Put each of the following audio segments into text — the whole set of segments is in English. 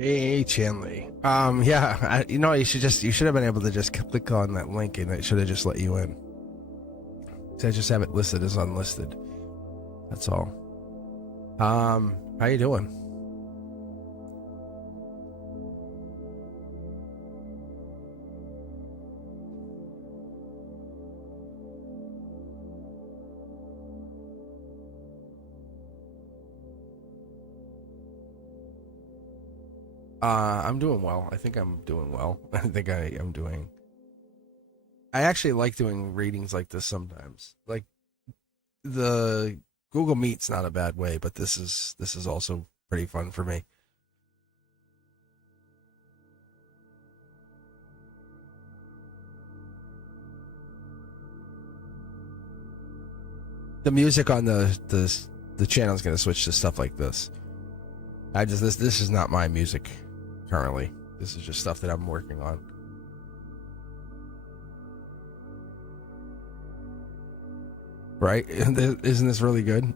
Hey, Chanley. Yeah, you should have been able to just click on that link and it should have just let you in. So I just have it listed as unlisted. That's all. How you doing? I'm doing well. I think I'm doing well. I think I am doing. I actually like doing readings like this sometimes. Like the Google Meet's not a bad way, but this is also pretty fun for me. The music on the channel is going to switch to stuff like this. This is not my music currently. This is just stuff that I'm working on. Right? Isn't this really good?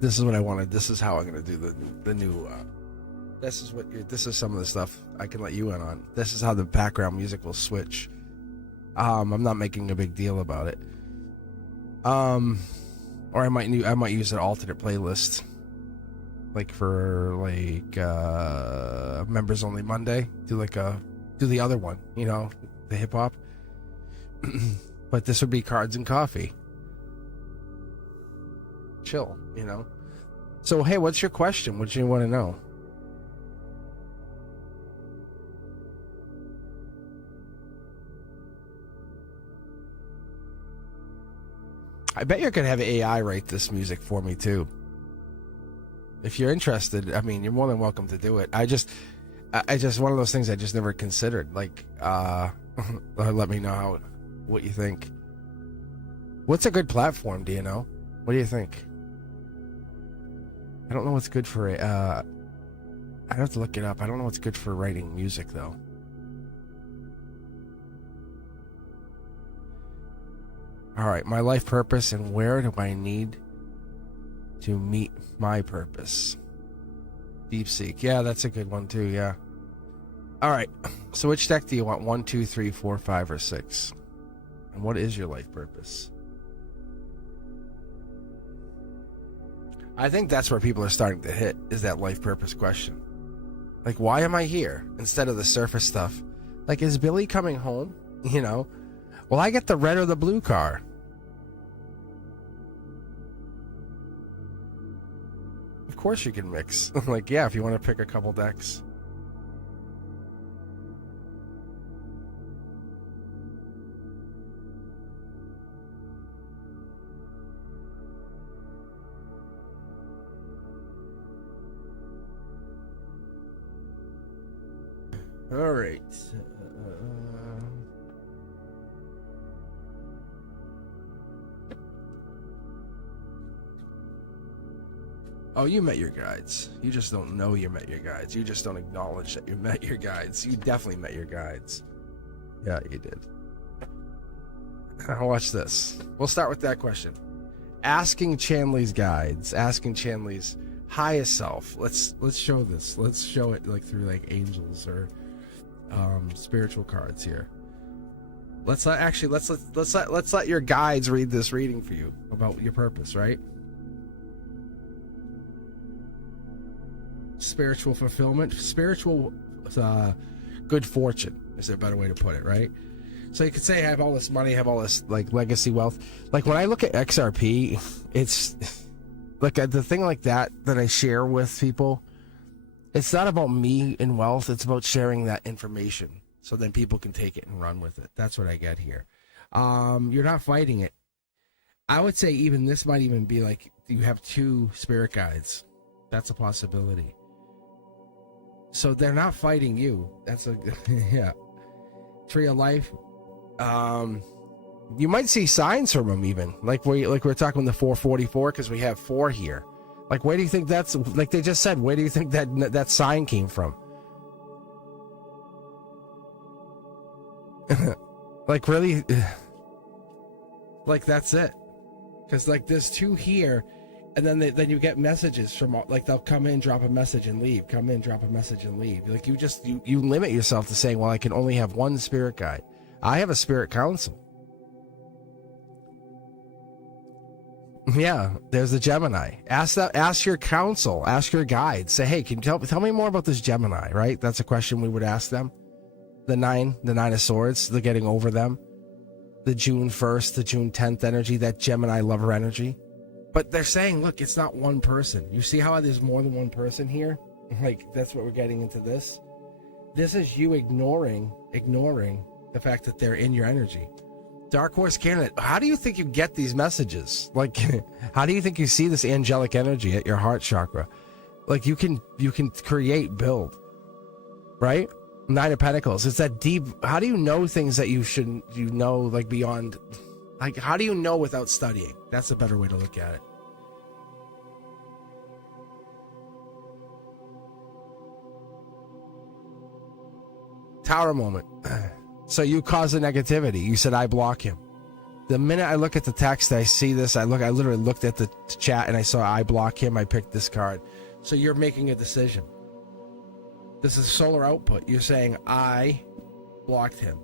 This is what I wanted. This is how I'm going to do the new. This is some of the stuff I can let you in on. This is how the background music will switch. I'm not making a big deal about it. Or I might use an alternate playlist, like for members only Monday. Do the other one, the hip hop. But this would be cards and coffee. Chill, So hey, what's your question? What do you want to know? I bet you could have AI write this music for me too. If you're interested, I mean, you're more than welcome to do it. I just one of those things I just never considered. Like, let me know what you think. What's a good platform? Do you know? What do you think? I don't know what's good for I have to look it up. I don't know what's good for writing music though. All right, my life purpose and where do I need to meet my purpose? Deep Seek. Yeah, that's a good one too, yeah. All right, so which deck do you want? 1, 2, 3, 4, 5, or 6? And what is your life purpose? I think that's where people are starting to hit, is that life purpose question. Like, why am I here? Instead of the surface stuff. Like, is Billy coming home? Will I get the red or the blue car? Of course you can mix. Like, yeah, if you want to pick a couple decks. All right. Oh, you met your guides. You just don't know you met your guides. You just don't acknowledge that you met your guides. You definitely met your guides. Yeah, you did. Watch this. We'll start with that question. Asking Chanley's guides. Asking Chanley's highest self. Let's show this. Let's show it through angels or spiritual cards here. Let's let your guides read this reading for you about your purpose, right? Spiritual fulfillment, spiritual good fortune is a better way to put it, right? So you could say I have all this money, I have all this legacy wealth. Like when I look at XRP, it's like the thing like that I share with people. It's not about me and wealth, it's about sharing that information so then people can take it and run with it. That's what I get here. You're not fighting it. I would say even this might even be like you have 2 spirit guides. That's a possibility. So they're not fighting you. That's a yeah. Tree of life. You might see signs from them even. Like we're talking the 444 because we have 4 here. Like where do you think that's like they just said? Where do you think that sign came from? Like really? Like that's it. Because there's 2 here. And then you get messages from, like, they'll come in, drop a message and leave, come in, drop a message and leave. Like, you limit yourself to saying, well, I can only have one spirit guide. I have a spirit council. Yeah, there's the Gemini. Ask your council, ask your guide. Say, hey, can you tell me more about this Gemini, right? That's a question we would ask them. The nine of swords, the getting over them. The June 1st, the June 10th energy, that Gemini lover energy. But they're saying, look, it's not one person. You see how there's more than one person here? Like, that's what we're getting into this. This is you ignoring the fact that they're in your energy. Dark Horse candidate, how do you think you get these messages? Like, how do you think you see this angelic energy at your heart chakra? Like, you can create, build, right? Nine of Pentacles. It's that deep. How do you know things that you know, like, beyond? Like, how do you know without studying? That's a better way to look at it. Tower moment. So you cause the negativity. You said, I block him. The minute I look at the text, I see this. I literally looked at the chat and I saw I block him. I picked this card. So you're making a decision. This is solar output. You're saying, I blocked him.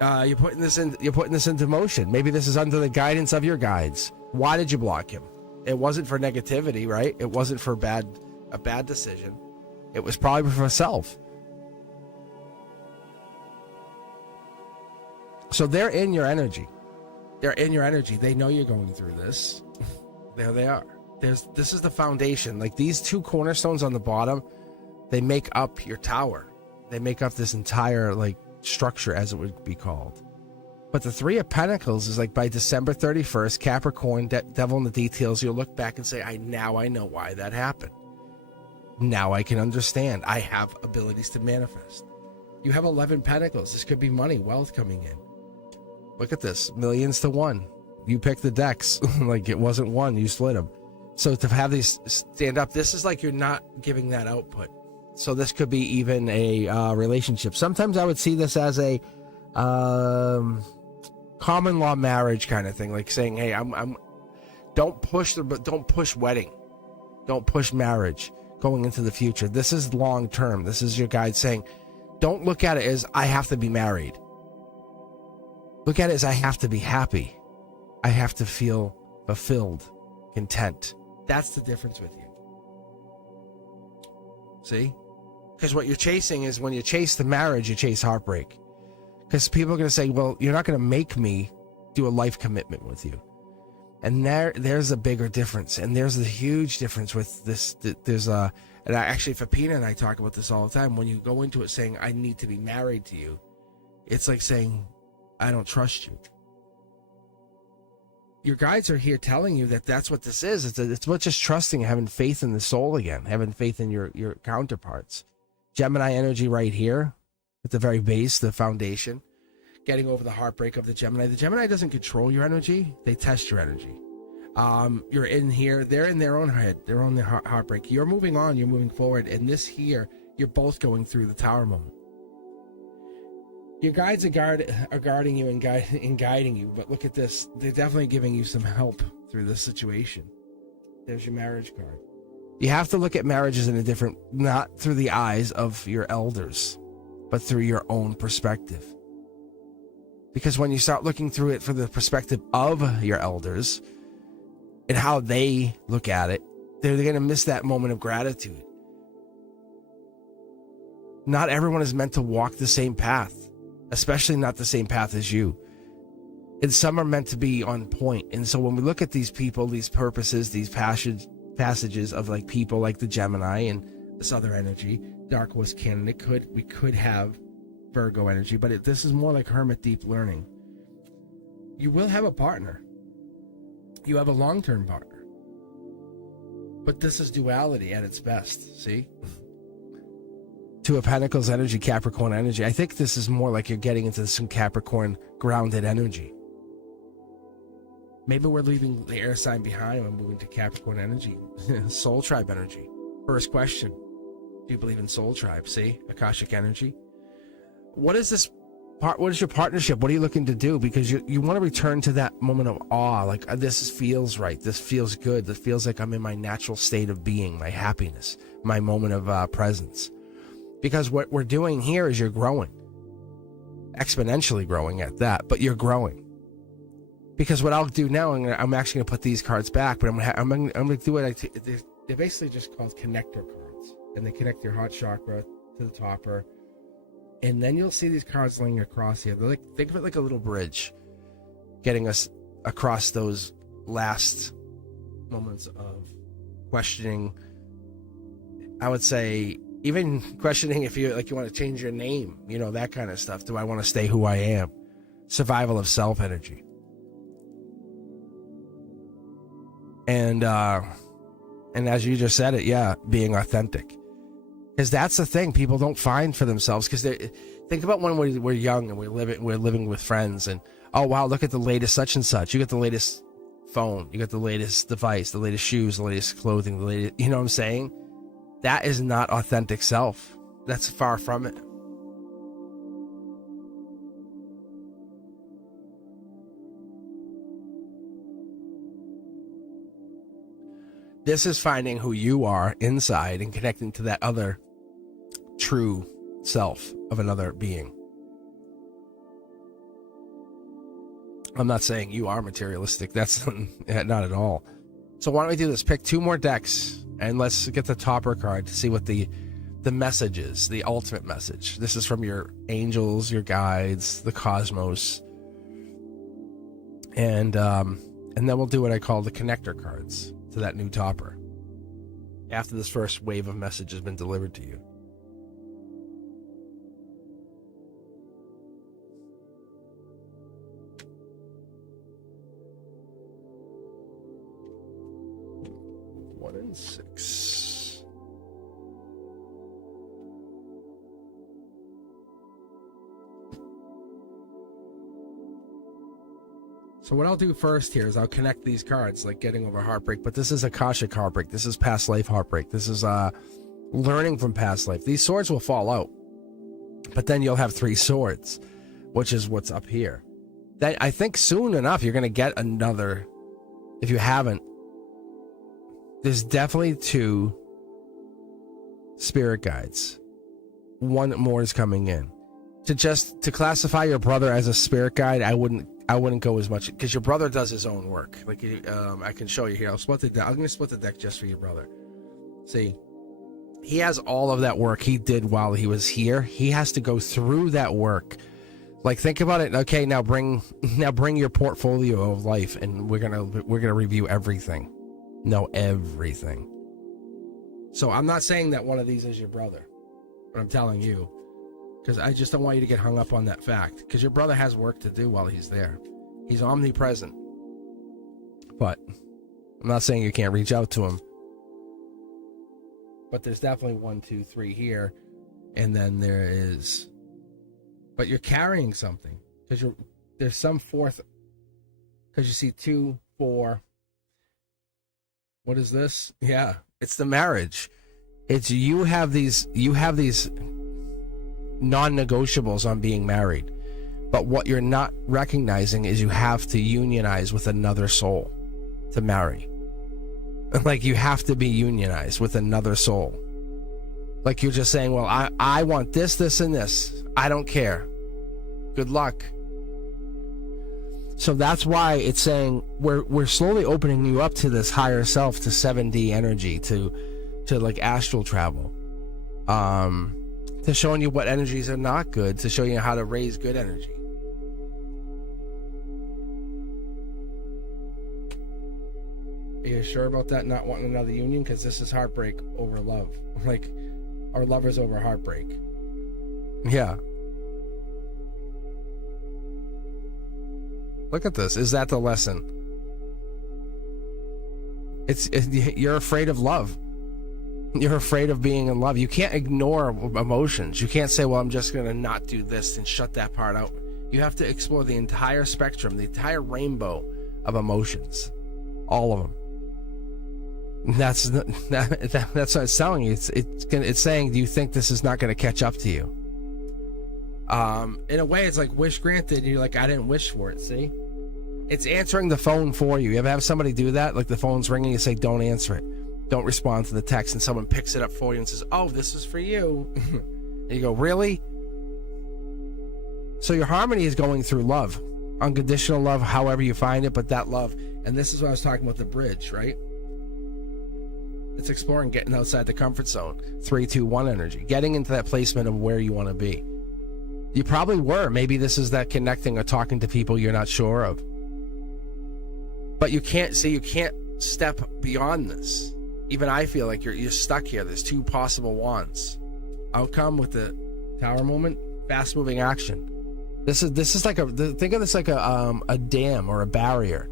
You're putting this into motion. Maybe this is under the guidance of your guides. Why did you block him? It wasn't for negativity, right? It wasn't for a bad decision. It was probably for self. So they're in your energy. They're in your energy. They know you're going through this. There they are. This is the foundation. Like, these two cornerstones on the bottom, they make up your tower. They make up this entire, like, structure, as it would be called. But the Three of Pentacles is like, by December 31st, Capricorn, devil in the details, you'll look back and say, I know why that happened. Now I can understand. I have abilities to manifest. You have 11 Pentacles. This could be money, wealth coming in. Look at this, millions to one. You picked the decks. Like, it wasn't one, you split them. So to have these stand up, this is like you're not giving that output. So this could be even a relationship. Sometimes I would see this as a common law marriage kind of thing, like saying, hey, don't push wedding, don't push marriage going into the future. This is long term. This is your guide saying, don't look at it as I have to be married. Look at it as I have to be happy. I have to feel fulfilled, content. That's the difference with you. See? Because what you're chasing is, when you chase the marriage, you chase heartbreak. Because people are going to say, well, you're not going to make me do a life commitment with you. And there's a bigger difference. And there's a huge difference with this. And actually, Fapina and I talk about this all the time. When you go into it saying, I need to be married to you, it's like saying, I don't trust you. Your guides are here telling you that that's what this is. It's about just trusting, having faith in the soul again, having faith in your counterparts. Gemini energy right here at the very base, the foundation, getting over the heartbreak of the Gemini. The Gemini doesn't control your energy. They test your energy. You're in here. They're in their own head. They're on their heartbreak. You're moving on. You're moving forward. And this here, you're both going through the tower moment. Your guides are guarding you and guiding you. But look at this. They're definitely giving you some help through this situation. There's your marriage card. You have to look at marriages in a different, not through the eyes of your elders, but through your own perspective. Because when you start looking through it from the perspective of your elders and how they look at it, they're going to miss that moment of gratitude. Not everyone is meant to walk the same path, especially not the same path as you. And some are meant to be on point. And so when we look at these people, these purposes, these passages of like people like the Gemini and this other energy, Dark Horse candidate, we could have Virgo energy, but this is more like hermit deep learning. You will have a partner. You have a long-term partner. But this is duality at its best, see? Two of Pentacles energy, Capricorn energy. I think this is more like you're getting into some Capricorn grounded energy. Maybe we're leaving the air sign behind and moving to Capricorn energy. Soul tribe energy. First question. Do you believe in soul tribe? See? Akashic energy. What is this What is your partnership? What are you looking to do? Because you want to return to that moment of awe. Like, this feels right. This feels good. This feels like I'm in my natural state of being, my happiness, my moment of presence. Because what we're doing here is you're growing. Exponentially growing at that, but you're growing. Because what I'll do now, I'm actually going to put these cards back, but I'm going to do what they're basically just called connector cards. And they connect your heart chakra to the topper. And then you'll see these cards laying across here. They're like, think of it like a little bridge, getting us across those last moments of questioning. I would say even questioning if you want to change your name, that kind of stuff. Do I want to stay who I am? Survival of self energy. And as you just said it, being authentic. Because that's the thing people don't find for themselves. Because think about when we're young and we're living with friends, and oh wow, look at the latest such and such. You get the latest phone, you get the latest device, the latest shoes, the latest clothing, the latest. You know what I'm saying? That is not authentic self. That's far from it. This is finding who you are inside and connecting to that other true self of another being. I'm not saying you are materialistic. That's not at all. So why don't we do this? Pick 2 more decks and let's get the topper card to see what the message is, the ultimate message. This is from your angels, your guides, the cosmos. And then we'll do what I call the connector cards to that new topper after this first wave of message has been delivered to you. One and 6. So what I'll do first here is I'll connect these cards, like getting over heartbreak, but this is Akashic heartbreak. This is past life heartbreak. This is learning from past life. These swords will fall out, but then you'll have 3 swords, which is what's up here. Then I think soon enough you're going to get another. If you haven't, there's definitely 2 spirit guides. 1 more is coming in. To classify your brother as a spirit guide, I wouldn't go as much, because your brother does his own work. Like I can show you here. I'm going to split the deck just for your brother. See, he has all of that work he did while he was here. He has to go through that work. Like, think about it. Okay, now bring your portfolio of life, and we're gonna review everything. Know everything. So I'm not saying that one of these is your brother, but I'm telling you, because I just don't want you to get hung up on that fact, because your brother has work to do while he's there. He's omnipresent, but I'm not saying you can't reach out to him. But there's definitely 1, 2, 3 here, and then there is. But you're carrying something, because there's some 4th, because you see 2, 4. What is this? Yeah, it's the marriage. It's you have these non-negotiables on being married. But what you're not recognizing is you have to unionize with another soul to marry. Like, you have to be unionized with another soul. Like, you're just saying, well, I want this, this, and this. I don't care. Good luck. So that's why it's saying we're slowly opening you up to this higher self, to 7D energy, to like astral travel, to showing you what energies are not good, to show you how to raise good energy. Are you sure about that? Not wanting another union? Because this is heartbreak over love. Like, our lovers over heartbreak. Yeah. Look at this. Is that the lesson? You're afraid of love. You're afraid of being in love. You can't ignore emotions. You can't say, well, I'm just going to not do this and shut that part out. You have to explore the entire spectrum, the entire rainbow of emotions. All of them. That's what it's telling you. It's saying, do you think this is not going to catch up to you? In a way, it's like wish granted. You're like, I didn't wish for it. See, it's answering the phone for you. You ever have somebody do that? Like the phone's ringing, you say, don't answer it. Don't respond to the text, and someone picks it up for you and says, oh, this is for you. And you go, really? So your harmony is going through love, unconditional love, however you find it, but that love. And this is what I was talking about, the bridge, right? It's exploring getting outside the comfort zone. 3, 2, 1 energy, getting into that placement of where you want to be. You probably were. Maybe this is that connecting or talking to people you're not sure of. But you can't step beyond this. Even I feel like you're stuck here. There's 2 possible wands. Outcome with the Tower moment, fast moving action. This is like think of this like a dam or a barrier.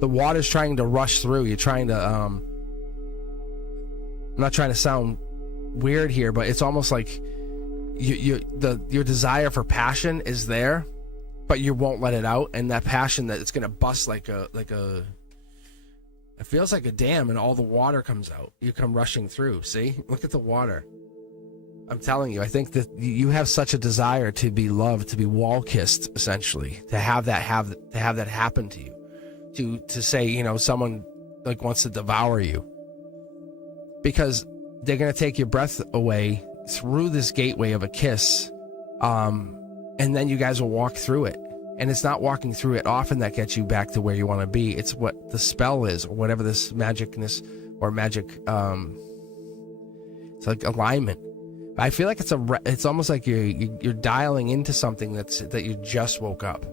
The water's trying to rush through. You're trying to I'm not trying to sound weird here, but it's almost like your desire for passion is there, but you won't let it out, and that passion that it's gonna bust like a it feels like a dam, and all the water comes out. You come rushing through. See, look at the water. I'm telling you, I think that you have such a desire to be loved, to be wall kissed, essentially, to have that happen to you, to say, someone like wants to devour you, because they're gonna take your breath away through this gateway of a kiss, and then you guys will walk through it. And it's not walking through it often that gets you back to where you want to be. It's what the spell is, or whatever this magicness or magic. It's like alignment. I feel like it's almost like you're dialing into something that you just woke up.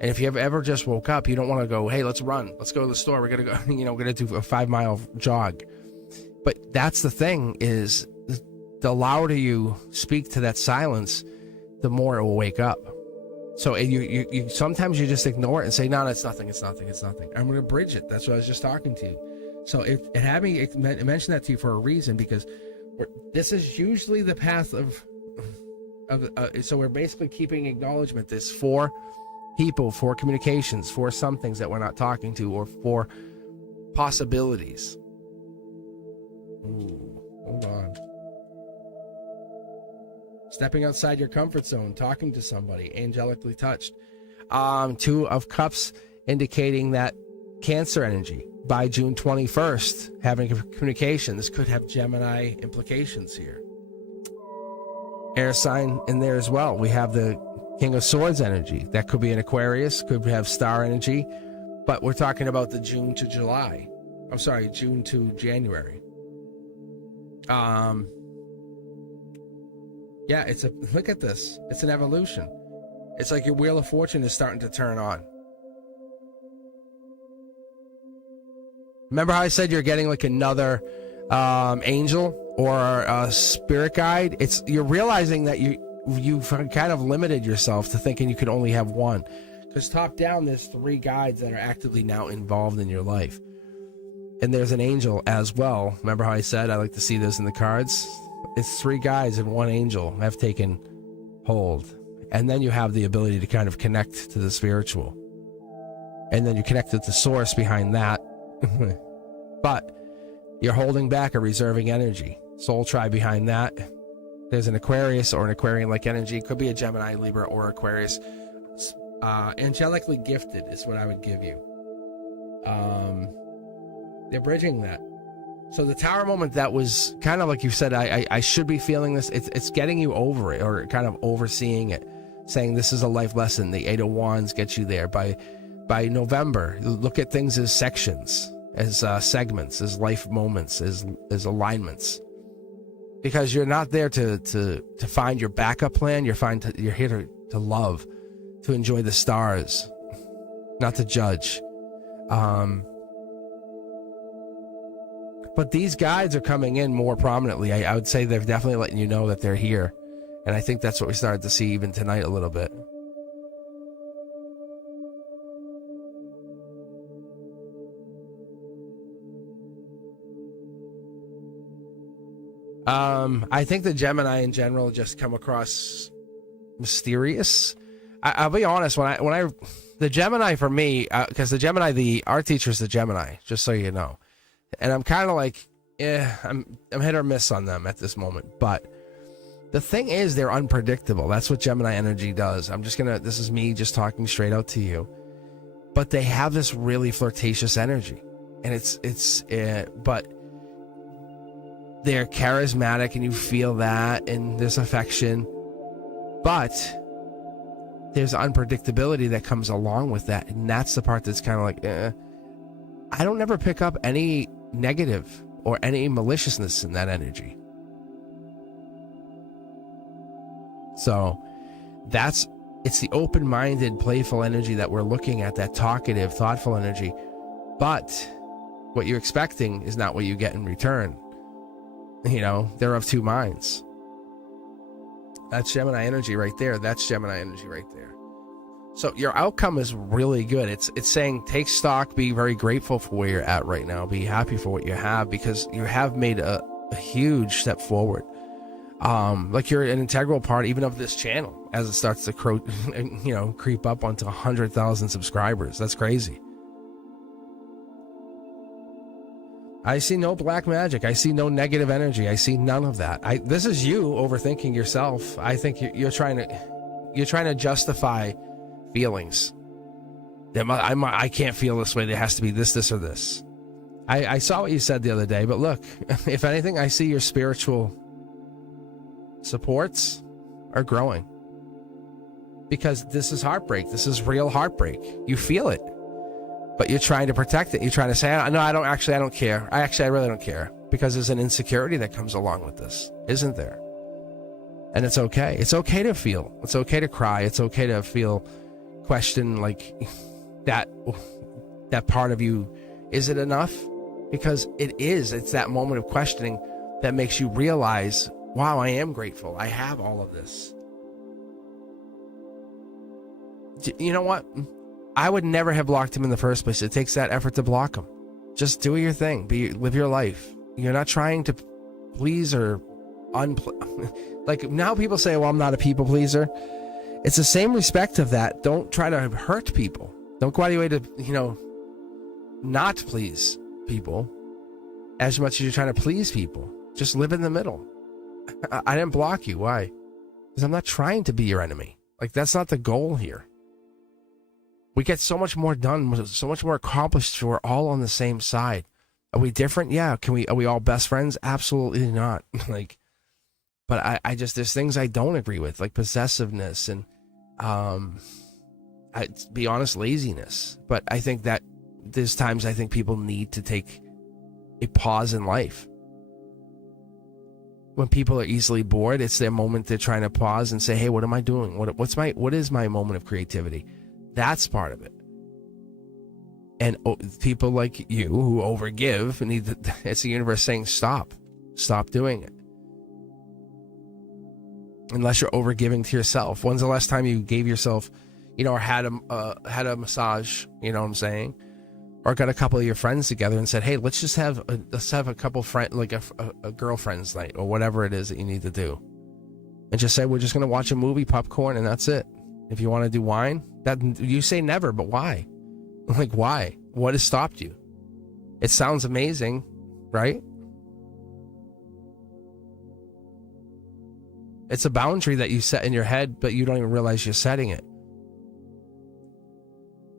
And if you ever just woke up, you don't want to go, hey, let's run. Let's go to the store. We're gonna go. We're gonna do a 5-mile jog. But that's the thing, is the louder you speak to that silence, the more it will wake up. So you sometimes you just ignore it and say, no, it's nothing. I'm going to bridge it. That's what I was just talking to you. So it mentioned that to you for a reason, because this is usually the path of so we're basically keeping acknowledgement. There's 4 people, 4 communications, 4 some things that we're not talking to, or 4 possibilities. Ooh, hold on. Stepping outside your comfort zone, talking to somebody, angelically touched. 2 of Cups, indicating that Cancer energy by June 21st, having a communication. This could have Gemini implications here. Air sign in there as well. We have the King of Swords energy. That could be an Aquarius, could have star energy, but we're talking about the June to July. I'm sorry, June to January. Yeah, look at this. It's an evolution. It's like your Wheel of Fortune is starting to turn on. Remember how I said you're getting like another angel or a spirit guide? You're realizing that you've kind of limited yourself to thinking you could only have one. Because top down, there's 3 guides that are actively now involved in your life. And there's an angel as well. Remember how I said I like to see this in the cards? It's 3 guides and 1 angel have taken hold. And then you have the ability to kind of connect to the spiritual. And then you connect to the source behind that. But you're holding back a reserving energy. Soul tribe behind that. There's an Aquarius or an Aquarian-like energy. It could be a Gemini, Libra, or Aquarius. Angelically gifted is what I would give you. They're bridging that. So the Tower moment, that was kind of like you said, I should be feeling this. It's getting you over it, or kind of overseeing it, saying this is a life lesson. The 8 of Wands gets you there. By November, look at things as sections, as segments, as life moments, as alignments. Because you're not there to find your backup plan. You're here to love, to enjoy the stars, not to judge. But these guides are coming in more prominently. I would say they're definitely letting you know that they're here. And I think that's what we started to see even tonight a little bit. I think the Gemini in general just come across mysterious. I'll be honest, the Gemini for me, because the Gemini, the art teacher is the Gemini, just so you know. And I'm kind of like, I'm hit or miss on them at this moment. But The thing is, they're unpredictable. That's what Gemini energy does. This is me just talking straight out to you. But they have this really flirtatious energy. And but they're charismatic and you feel that and there's affection. But there's unpredictability that comes along with that. And that's the part that's kind of like, I don't ever pick up any negative or any maliciousness in that energy. So it's the open-minded, playful energy that we're looking at, that talkative, thoughtful energy. But what you're expecting is not what you get in return. They're of two minds. That's Gemini energy right there. That's Gemini energy right there. So your outcome is really good. It's saying take stock, be very grateful for where you're at right now. Be happy for what you have, because you have made a huge step forward. Like you're an integral part even of this channel as it starts to creep up onto 100,000 subscribers. That's crazy. I see no black magic. I see no negative energy. I see none of that. This is you overthinking yourself. I think you're trying to justify feelings. I can't feel this way. There has to be this, or this. I saw what you said the other day, but look, if anything, I see your spiritual supports are growing, because this is heartbreak. This is real heartbreak. You feel it, but you're trying to protect it. You're trying to say, no, I don't care. I really don't care, because there's an insecurity that comes along with this, isn't there? And it's okay. It's okay to feel. It's okay to cry. It's okay to feel, question like that part of you. Is it enough? Because it is. It's that moment of questioning that makes you realize, wow, I am grateful. I have all of this. You know what? I would never have blocked him in the first place. It takes that effort to block him. Just do your thing. Live your life. You're not trying to please or like now people say, well, I'm not a people pleaser. It's the same respect of that. Don't try to hurt people. Don't go out of your way to, not please people as much as you're trying to please people. Just live in the middle. I didn't block you. Why? Because I'm not trying to be your enemy. Like, that's not the goal here. We get so much more done, so much more accomplished if we're all on the same side. Are we different? Yeah. Are we all best friends? Absolutely not. But I just, there's things I don't agree with, like possessiveness and, be honest, laziness. But I think that there's times I think people need to take a pause in life. When people are easily bored, it's their moment. They're trying to pause and say, hey, what am I doing? What is my moment of creativity? That's part of it. And people like you who overgive it's the universe saying, stop doing it. Unless you're overgiving to yourself. When's the last time you gave yourself, or had a massage, you know what I'm saying? Or got a couple of your friends together and said, hey, let's have a couple friend, like a girlfriend's night or whatever it is that you need to do. And just say, we're just going to watch a movie, popcorn, and that's it. If you want to do wine, that you say never, but why? Like, why? What has stopped you? It sounds amazing, right? It's a boundary that you set in your head, but you don't even realize you're setting it.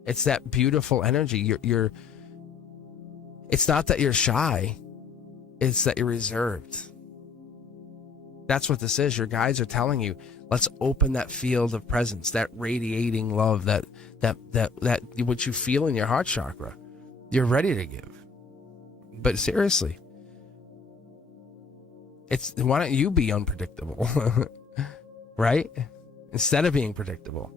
It's that beautiful energy. It's not that you're shy. It's that you're reserved. That's what this is. Your guides are telling you, let's open that field of presence, that radiating love, that what you feel in your heart chakra. You're ready to give. But seriously, why don't you be unpredictable? Right? Instead of being predictable.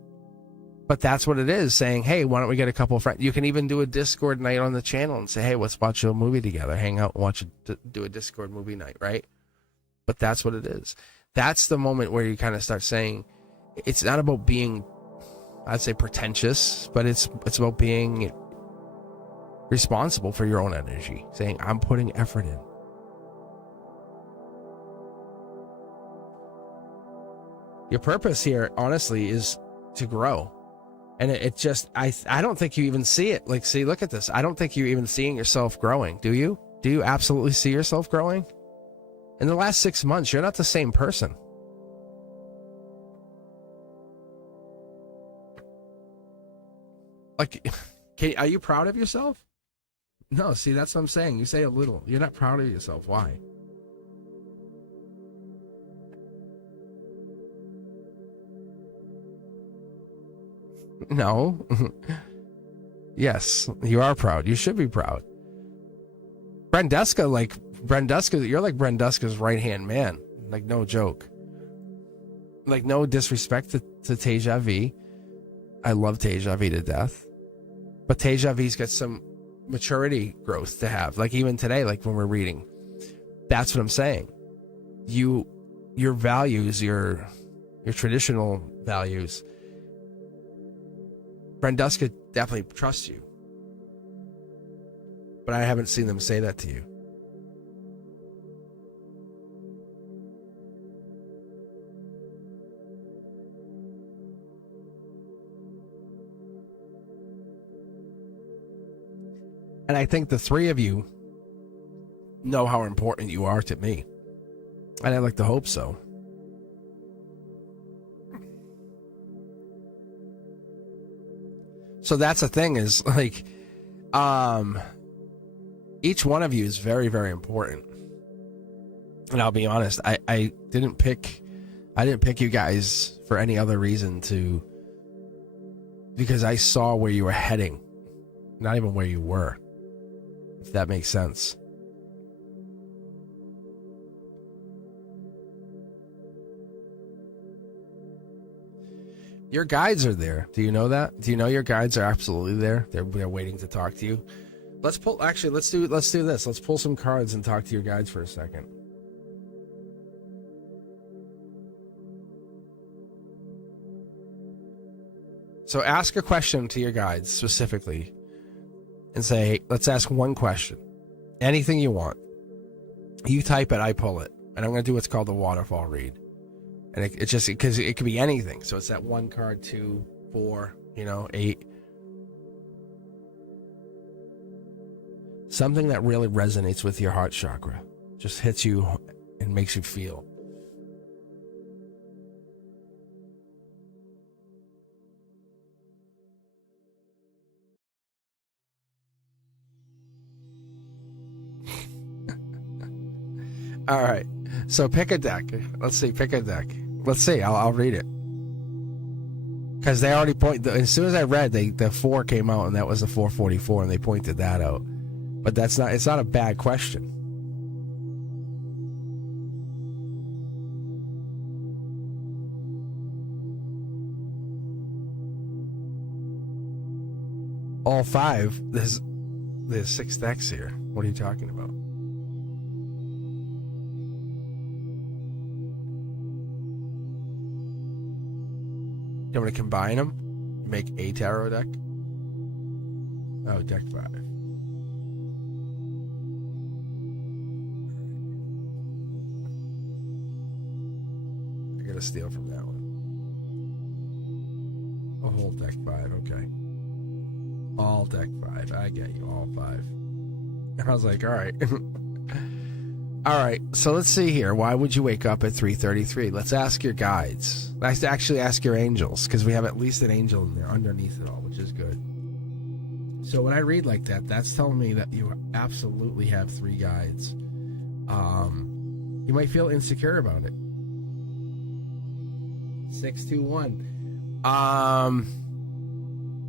But that's what it is, saying, hey, why don't we get a couple of friends? You can even do a Discord night on the channel and say, hey, let's watch a movie together, hang out and do a Discord movie night, right? But that's what it is. That's the moment where you kind of start saying, it's not about being, I'd say, pretentious, but it's about being responsible for your own energy, saying, I'm putting effort in. Your purpose here, honestly, is to grow. And it just, I don't think you even see it. Like, see, look at this. I don't think you're even seeing yourself growing. Do you? Do you absolutely see yourself growing? In the last 6 months, you're not the same person. Like, are you proud of yourself? No, see, that's what I'm saying. You say a little. You're not proud of yourself. Why? No. Yes, you are proud. You should be proud. Brendeska, you're like Brendeska's right-hand man. Like, no joke. Like, no disrespect to Teja V. I love Teja V to death. But Teja V's got some maturity growth to have. Like, even today, like when we're reading. That's what I'm saying. Your values, your traditional values, Brendeska definitely trusts you. But I haven't seen them say that to you. And I think the three of you know how important you are to me. And I like to hope so. So that's the thing is, like, each one of you is very, very important. And I'll be honest, I didn't pick you guys for any other reason because I saw where you were heading, not even where you were, if that makes sense. Your guides are there. Do you know that? Do you know your guides are absolutely there? They're waiting to talk to you. Let's do this. Let's pull some cards and talk to your guides for a second. So ask a question to your guides specifically and say, hey, let's ask one question. Anything you want. You type it, I pull it. And I'm going to do what's called a waterfall read. And it's just because it could be anything. So it's that 1 card, 2, 4, 8. Something that really resonates with your heart chakra. Just hits you and makes you feel. All right. So pick a deck. Let's see. Pick a deck. Let's see. I'll read it. Because they already as soon as I read, the 4 came out, and that was the 444, and they pointed that out. But it's not a bad question. All 5. There's 6 decks here. What are you talking about? You want to combine them? Make a tarot deck? Oh, deck 5. I gotta steal from that one. A whole deck 5, okay. All deck 5. I get you, all 5. I was like, alright. Alright, so let's see here. Why would you wake up at 3:33? Let's ask your guides. Let's actually ask your angels, because we have at least an angel in there underneath it all, which is good. So when I read like that, that's telling me that you absolutely have 3 guides. You might feel insecure about it. 621.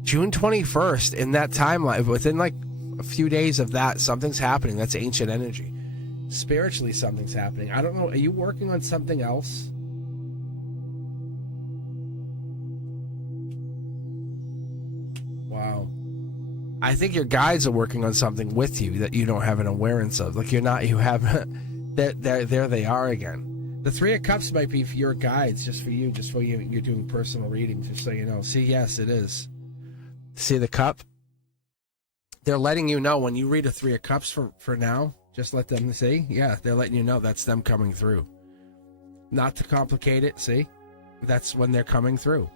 June 21st, in that timeline, within like a few days of that, something's happening. That's ancient energy. Spiritually, something's happening. I don't know. Are you working on something else? Wow. I think your guides are working on something with you that you don't have an awareness of. Like you have, there they are again. The 3 of Cups might be for your guides, just for you. You're doing personal readings, just so you know. See, yes, it is. See the cup? They're letting you know when you read a 3 of Cups for now. Just let them see. Yeah, they're letting you know that's them coming through. Not to complicate it, see? That's when they're coming through.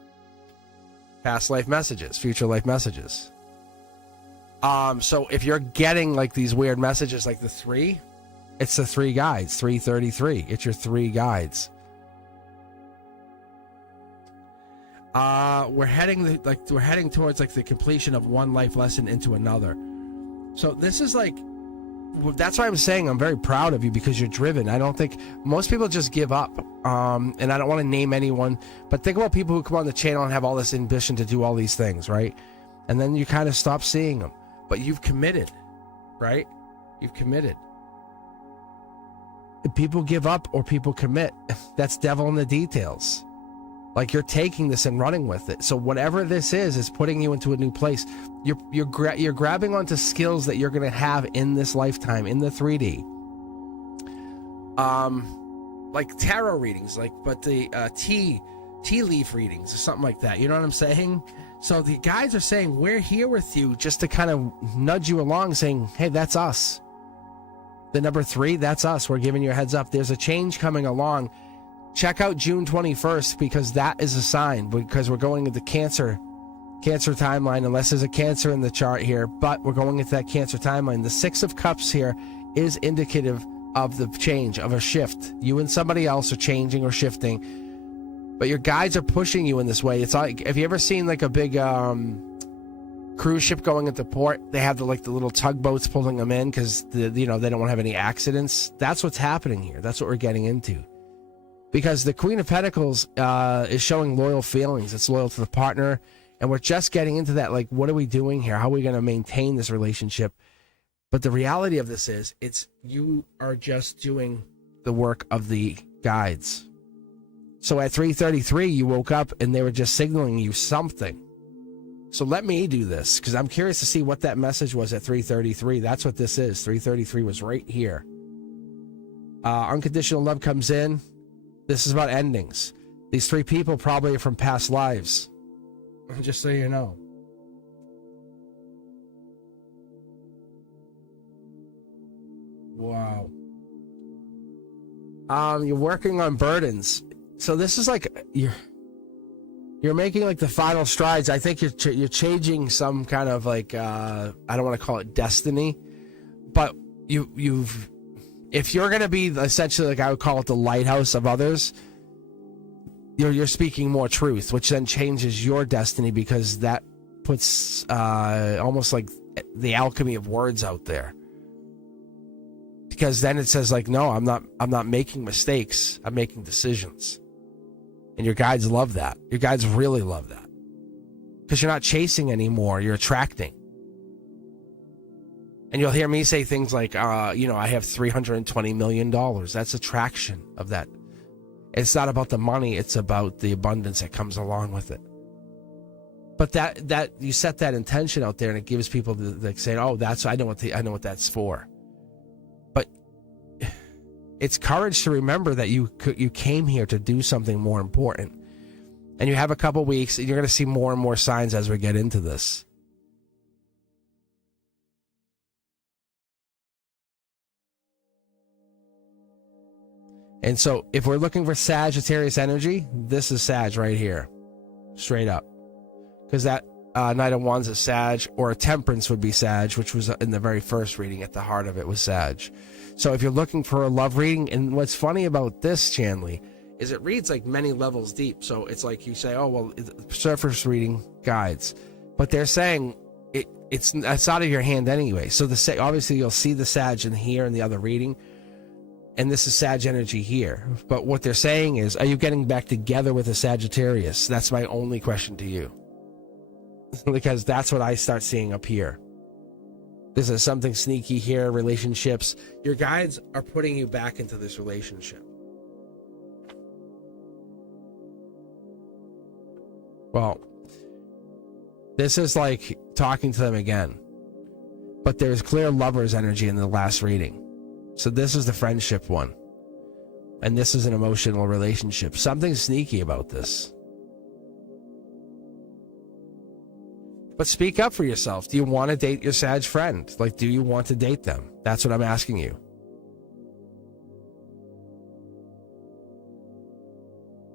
Past life messages, future life messages. So if you're getting like these weird messages like the 3, it's the 3 guides, 333. It's your 3 guides. we're heading towards like the completion of one life lesson into another. So this is like, that's why I'm saying I'm very proud of you, because you're driven. I don't think most people just give up. And I don't want to name anyone, but think about people who come on the channel and have all this ambition to do all these things, right? And then you kind of stop seeing them. But you've committed, right? You've committed. If people give up or people commit, that's devil in the details. Like, you're taking this and running with it. So whatever this is putting you into a new place. You're grabbing onto skills that you're going to have in this lifetime, in the 3D. Like tarot readings, but the tea leaf readings or something like that. You know what I'm saying? So the guides are saying, we're here with you, just to kind of nudge you along, saying, hey, that's us. The number 3, that's us. We're giving you a heads up. There's a change coming along. Check out June 21st, because that is a sign, because we're going into Cancer timeline, unless there's a Cancer in the chart here, but we're going into that Cancer timeline. The 6 of Cups here is indicative of the change, of a shift. You and somebody else are changing or shifting, but your guides are pushing you in this way. It's like, have you ever seen like a big cruise ship going into port? They have the little tugboats pulling them in because they don't want to have any accidents. That's what's happening here. That's what we're getting into. Because the Queen of Pentacles is showing loyal feelings. It's loyal to the partner. And we're just getting into that, like, what are we doing here? How are we going to maintain this relationship? But the reality of this is, you are just doing the work of the guides. So at 3:33, you woke up and they were just signaling you something. So let me do this, because I'm curious to see what that message was at 3:33. That's what this is. 3:33 was right here. Unconditional love comes in. This is about endings. These 3 people probably are from past lives. Just so you know. Wow. You're working on burdens. So this is like you're making like the final strides. I think you're changing some kind of like I don't want to call it destiny, but you've if you're going to be essentially, like, I would call it the lighthouse of others, you're speaking more truth, which then changes your destiny, because that puts almost like the alchemy of words out there. Because then it says, like, no, I'm not making mistakes. I'm making decisions. And your guides love that. Your guides really love that. Because you're not chasing anymore. You're attracting. And you'll hear me say things like, I have $320 million. That's attraction of that. It's not about the money. It's about the abundance that comes along with it. But that you set that intention out there, and it gives people the say, oh, I know what that's for. But it's courage to remember that you came here to do something more important. And you have a couple weeks, and you're going to see more and more signs as we get into this. And so if we're looking for Sagittarius energy, this is Sag right here. Straight up. Because that Knight of Wands is Sag, or a Temperance would be Sag, which was in the very first reading. At the heart of it was Sag. So if you're looking for a love reading, and what's funny about this, Chanley, is it reads like many levels deep. So it's like you say, oh, well, surface reading guides. But they're saying it's out of your hand anyway. So obviously you'll see the Sag in here in the other reading. And this is Sag energy here. But what they're saying is, are you getting back together with a Sagittarius? That's my only question to you. Because that's what I start seeing up here. This is something sneaky here, relationships. Your guides are putting you back into this relationship. Well, this is like talking to them again. But there's clear lover's energy in the last reading. So this is the friendship one. And this is an emotional relationship. Something sneaky about this. But speak up for yourself. Do you want to date your Sag friend? Like, do you want to date them? That's what I'm asking you.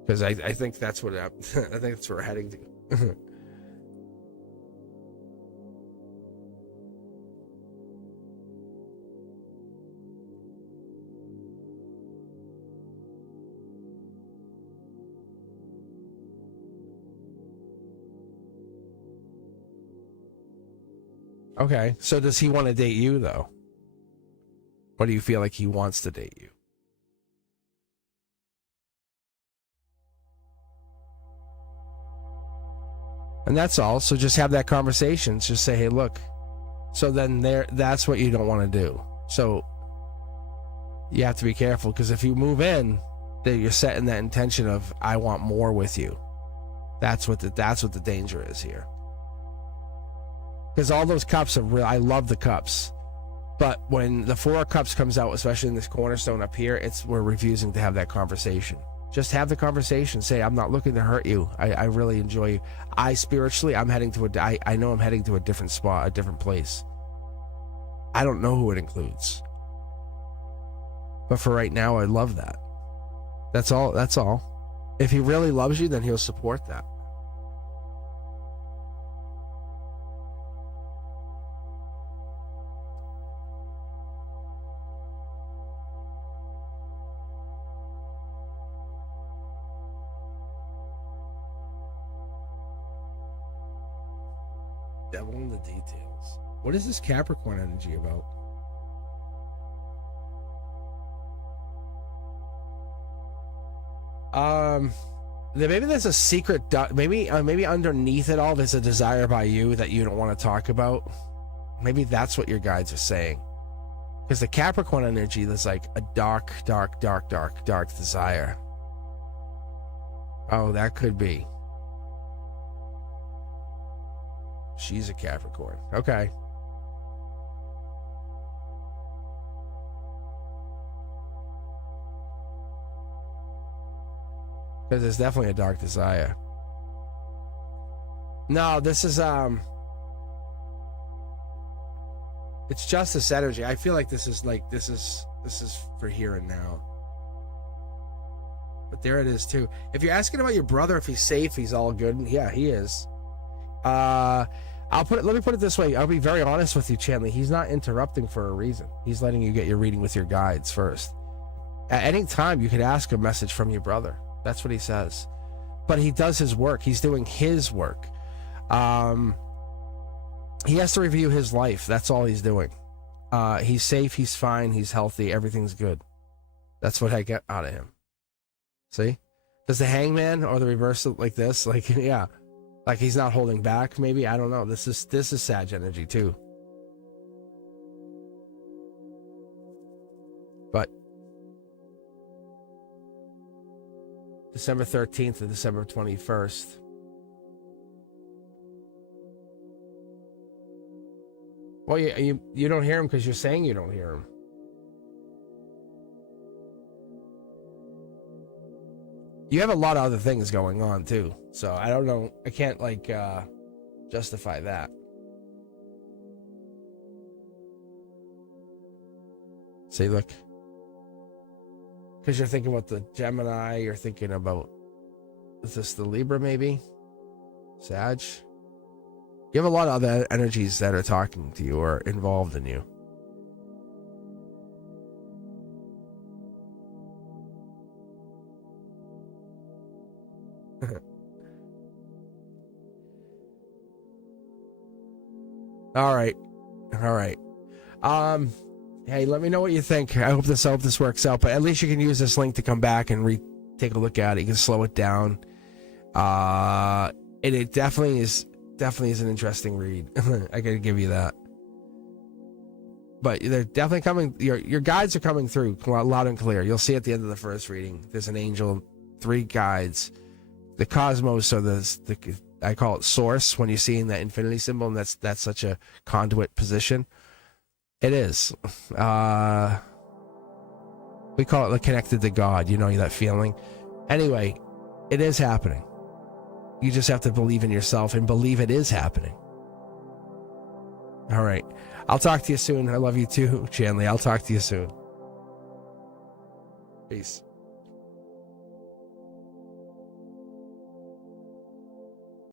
Because I think that's what I think that's where we're heading to. Okay. So does he want to date you, though? Or do you feel like he wants to date you? And that's all. So just have that conversation. Just say, hey, look. So then that's what you don't want to do. So you have to be careful, because if you move in, then you're setting that intention of, I want more with you. That's what the danger is here. Because all those cups are real. I love the cups. But when the 4 of Cups comes out, especially in this cornerstone up here, we're refusing to have that conversation. Just have the conversation. Say, I'm not looking to hurt you. I really enjoy you. Spiritually, I know I'm heading to a different spot, a different place. I don't know who it includes. But for right now, I love that. That's all. If he really loves you, then he'll support that. Devil in the details. What is this Capricorn energy about? Maybe there's a secret. Maybe underneath it all, there's a desire by you that you don't want to talk about. Maybe that's what your guides are saying. Because the Capricorn energy, there's like a dark desire. Oh, that could be. She's a Capricorn. Okay. Because there's definitely a dark desire. No, this is it's justice energy. I feel like this is for here and now. But there it is too. If you're asking about your brother, if he's safe, he's all good. Yeah, he is. Let me put it this way. I'll be very honest with you, Chandler. He's not interrupting for a reason. He's letting you get your reading with your guides first. At any time, you could ask a message from your brother. That's what he says. But he does his work. He's doing his work. He has to review his life. That's all he's doing. He's safe. He's fine. He's healthy. Everything's good. That's what I get out of him. See? Does the hangman or the reversal like this? Like, yeah. Like he's not holding back, maybe? I don't know. This is Sag energy too. But December 13th to December 21st. Well, you don't hear him because you're saying you don't hear him. You have a lot of other things going on too, so I don't know. I can't justify that. See, look, because you're thinking about the Gemini, you're thinking about, is this the Libra maybe? Sag? You have a lot of other energies that are talking to you or involved in you. All right. Hey, let me know what you think. I hope this works out. But at least you can use this link to come back and take a look at it. You can slow it down. It definitely is an interesting read. I gotta give you that. But they're definitely coming. Your guides are coming through loud and clear. You'll see at the end of the first reading. There's an angel, 3 guides. The cosmos are the I call it source when you're seeing that infinity symbol, and that's such a conduit position. It is. We call it like connected to God. You know that feeling. Anyway, it is happening. You just have to believe in yourself and believe it is happening. All right. I'll talk to you soon. I love you too, Chanley. I'll talk to you soon. Peace.